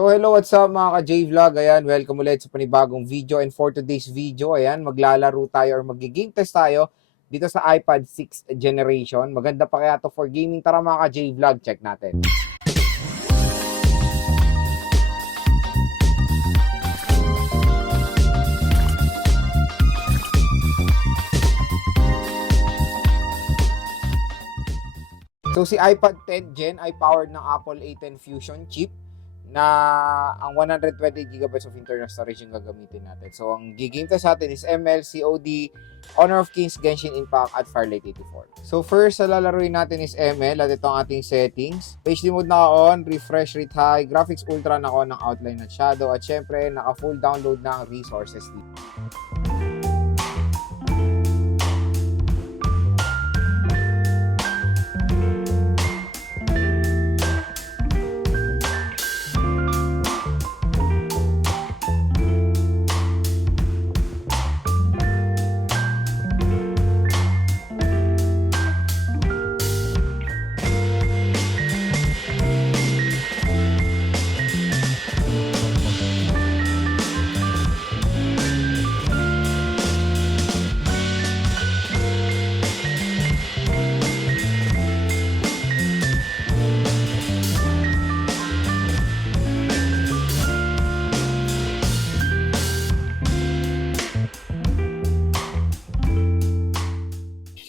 So hello, what's up mga ka-J-Vlog? Ayan, welcome ulit sa panibagong video. And for today's video, ayan, maglalaro tayo or mag-game test tayo dito sa iPad 6th generation. Maganda pa kaya to for gaming. Tara mga ka-J-Vlog, check natin. So si iPad 10 Gen ay powered ng Apple A10 Fusion chip na ang 120GB of internal storage yung gagamitin natin. So ang gigame test natin is ML, COD, Honor of Kings, Genshin Impact at Firelight 84. So first sa lalaruin natin is ML at ito ang ating settings. HD mode naka-on, refresh rate high, graphics ultra naka-on ng outline at shadow at syempre naka-full download ng resources dito.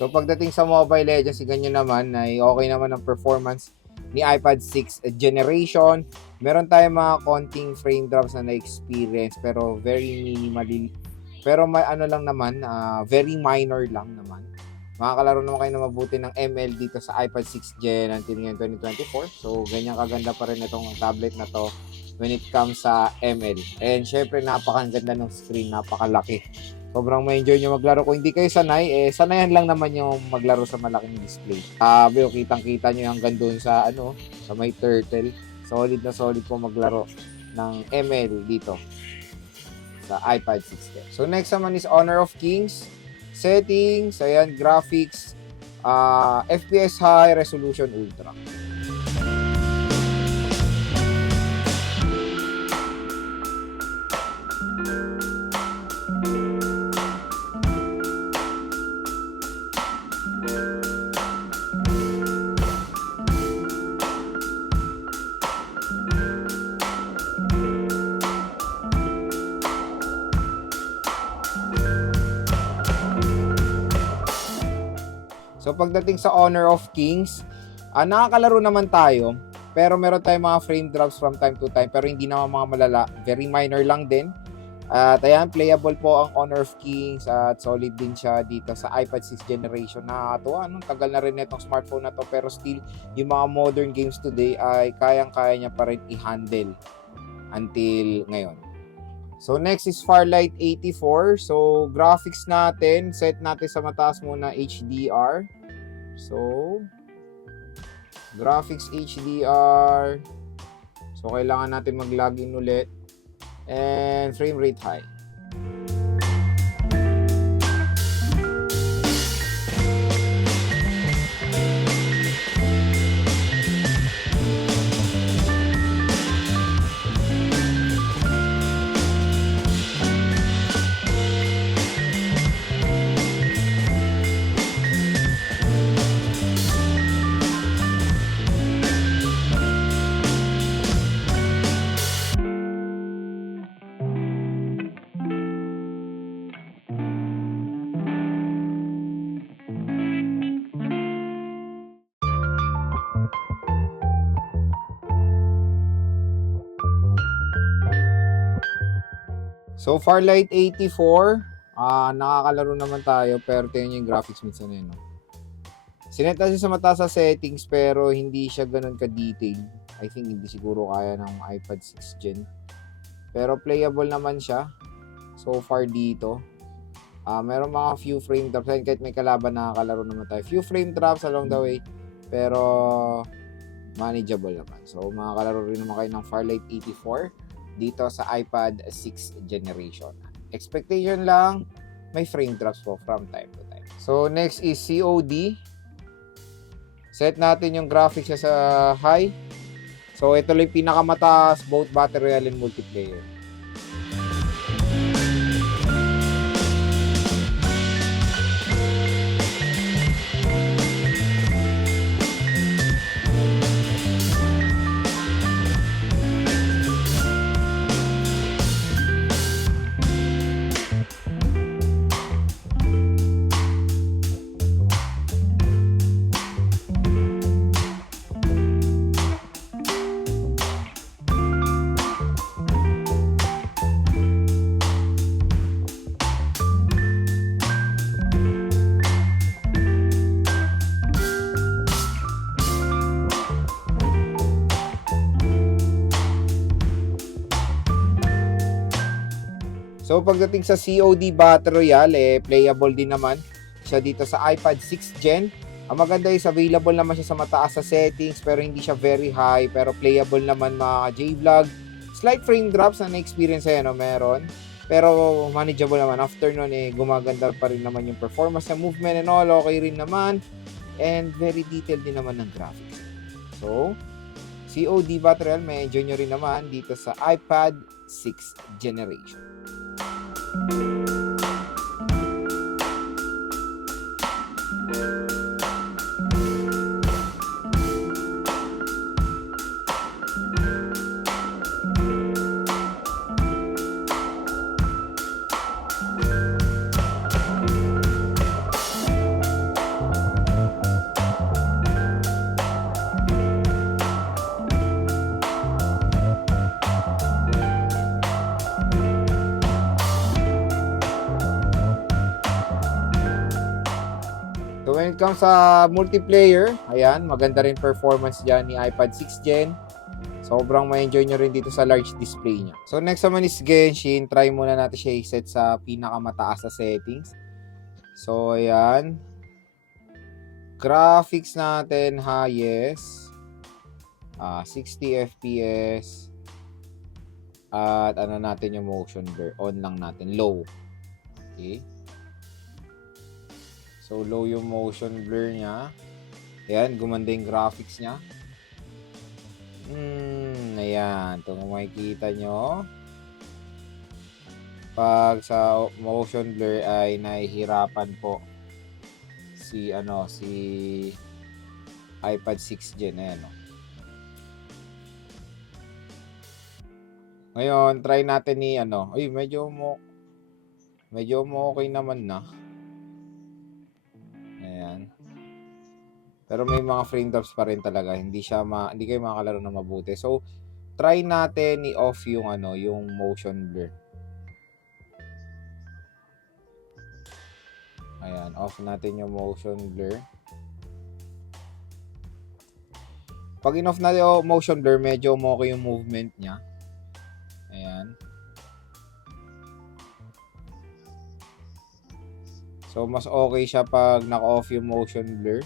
So pagdating sa Mobile Legends, ganyan naman ay okay naman ang performance ni iPad 6th generation. Meron tayong mga konting frame drops na na-experience pero very minimally. Pero may ano lang naman, very minor lang naman. Makakalaro naman kayo na mabuti ng ML dito sa iPad 6th Gen until ngayon 2024. So ganyan kaganda pa rin itong tablet na to when it comes sa ML. And syempre napakaganda ng screen, napakalaki. Sobrang ma-enjoy nyo maglaro. Kung hindi kayo sanay, sanayan lang naman yung maglaro sa malaking display. Kitang-kita nyo hanggang doon sa, sa may turtle. Solid na solid po maglaro ng ML dito sa iPad 6. So next naman is Honor of Kings. Settings, ayan, graphics, FPS high, resolution ultra. So pagdating sa Honor of Kings, nakakalaro naman tayo, pero meron tayong mga frame drops from time to time, pero hindi naman mga malala, very minor lang din. At ayan, playable po ang Honor of Kings at solid din siya dito sa iPad 6th generation. Nakakatuwa, tagal na rin itong smartphone na to, pero still, yung mga modern games today ay kayang-kaya niya pa rin i-handle until ngayon. So next is Firelight 84. So graphics natin, set natin sa mataas muna HDR. So graphics HDR. So kailangan natin mag-login ulit. And frame rate high. So Firelight 84, nakakalaro naman tayo pero tingnan yung graphics minsan no. Sinet natin sa mataas sa settings pero hindi siya ganoon ka-detail. I think hindi siguro kaya ng iPad 6th Gen. Pero playable naman siya so far dito. Meron mga few frame drops kahit may kalaban nakakalaro naman tayo. Few frame drops along the way pero manageable naman. So makakalaro rin naman kayo ng Firelight 84 dito sa iPad 6th generation. Expectation lang, may frame drops po from time to time. So next is COD. Set natin yung graphics sa high. So, ito lang yung pinakamataas both Battle Royale and multiplayer. So, pagdating sa COD Battle Royale, playable din naman siya dito sa iPad 6th Gen. Ang maganda is available naman siya sa mataas sa settings pero hindi siya very high. Pero playable naman mga J-Vlog. Slight frame drops na na-experience ayan, meron. Pero manageable naman. After nun, gumaganda pa rin naman yung performance ng movement and all. Okay rin naman. And very detailed din naman ng graphics. So, COD Battle Royale, may enjoy nyo rin naman dito sa iPad 6th Generation. So when it comes sa multiplayer, ayan, maganda rin performance dyan ni iPad 6th Gen. Sobrang ma-enjoy nyo rin dito sa large display niya. So next naman is Genshin. Try muna natin siya i-set sa pinakamataas na settings. So ayan. Graphics natin highest. 60 FPS. At ano natin yung motion blur. On lang natin. Low. Okay. So, low yung motion blur niya. Ayan, gumanda yung graphics niya. Ayan. Ito kung makikita nyo. Pag sa motion blur ay nahihirapan po si iPad 6th Gen. Ayan, Ngayon, try natin ni medyo mo okay naman na. Ayan. Pero may mga frame drops pa rin talaga. Hindi kayo makakalaro na mabuti. So, try natin i-off yung yung motion blur. Ayan, off natin yung motion blur. Pag in-off natin yung motion blur, medyo okay yung movement niya. Ayan. So, mas okay siya pag naka-off yung motion blur.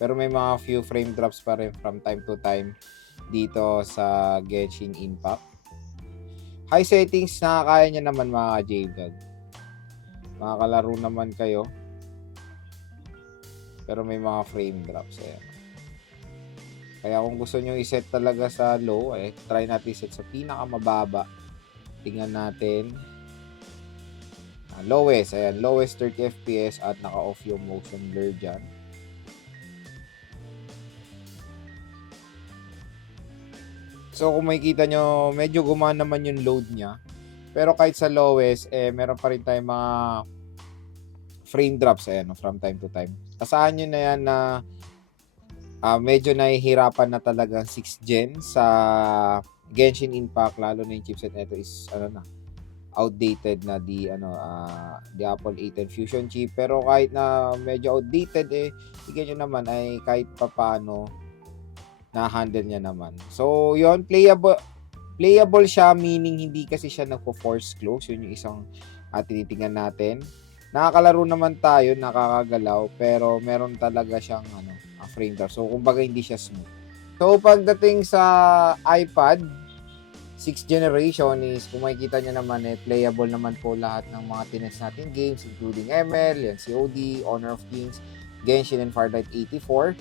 Pero may mga few frame drops pa rin from time to time dito sa Genshin Impact. High settings, nakakaya niya naman mga J-Vlog. Makakalaro naman kayo. Pero may mga frame drops. Ayan. Kaya kung gusto nyo i-set talaga sa low, try natin i-set sa pinakamababa. Tingnan natin. Lowest, ayan, lowest 30 FPS at naka-off yung motion blur dyan. So kung makikita nyo, medyo gumana naman yung load niya. Pero kahit sa lowest, meron pa rin tayong mga frame drops, ayan, from time to time. Asahan nyo na yan na medyo nahihirapan na talaga 6th Gen sa Genshin Impact, lalo na yung chipset nito is outdated na the Apple A10 Fusion chip. Pero kahit na medyo outdated, tignan nyo naman ay kahit papaano na-handle niya naman. So, yon, playable siya, meaning hindi kasi siya nagpo-force close. Yun yung isang tinitingnan natin. Nakakalaro naman tayo, nakakagalaw, pero meron talaga siyang frame drop. So, kumbaga hindi siya smooth. So, pagdating sa iPad 6th Generation is, kung makikita nyo naman, playable naman po lahat ng mga tinest natin games, including ML, COD, Honor of Kings, Genshin, and Farlight 84.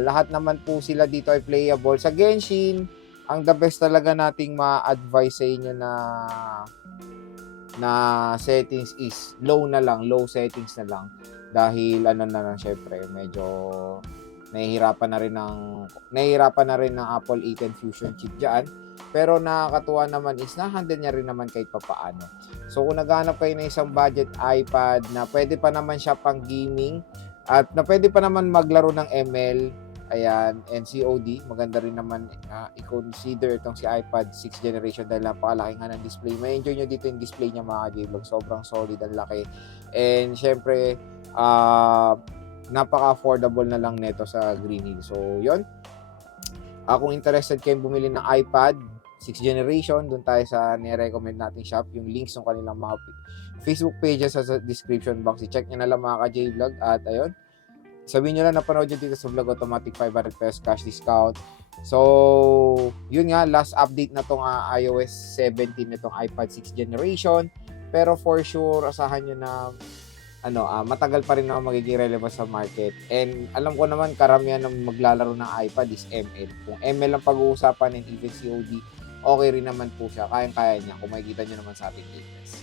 Lahat naman po sila dito ay playable. Sa Genshin, ang the best talaga nating ma-advise sa inyo na settings is low settings na lang. Dahil ano na lang, syempre, medyo nahihirapan na rin ng Apple A10 Fusion chip diyan. Pero nakakatuwa naman is na-handle niya rin naman kahit papaano. So kung naghahanap kayo ng isang budget iPad na pwede pa naman siya pang gaming at na pwede pa naman maglaro ng ML, ayan, and COD, maganda rin naman i-consider itong si iPad 6th generation dahil napakalaki nga ng display. May enjoy nyo dito yung display niya mga ka-J-Vlog. Sobrang solid, ang laki. And syempre, napaka-affordable na lang nito sa Green Hill. So, yun. Kung interested kayong bumili ng iPad 6th generation, dun tayo sa ni-recommend nating shop. Yung links ng kanilang mga Facebook pages sa description box. I-check nyo na lang mga ka-J-Vlog. At ayun, sabihin nyo lang napanood nyo dito sa vlog, automatic 500 pesos cash discount. So, yun nga, last update na tong iOS 17 nitong iPad 6th generation. Pero for sure, asahan nyo na matagal pa rin ako magiging relevant sa market. And alam ko naman, karamihan ng maglalaro ng iPad is ML. Kung ML ang pag-uusapan and even COD, okay rin naman po siya. Kayang-kaya niya kung makikita nyo naman sa ating latest.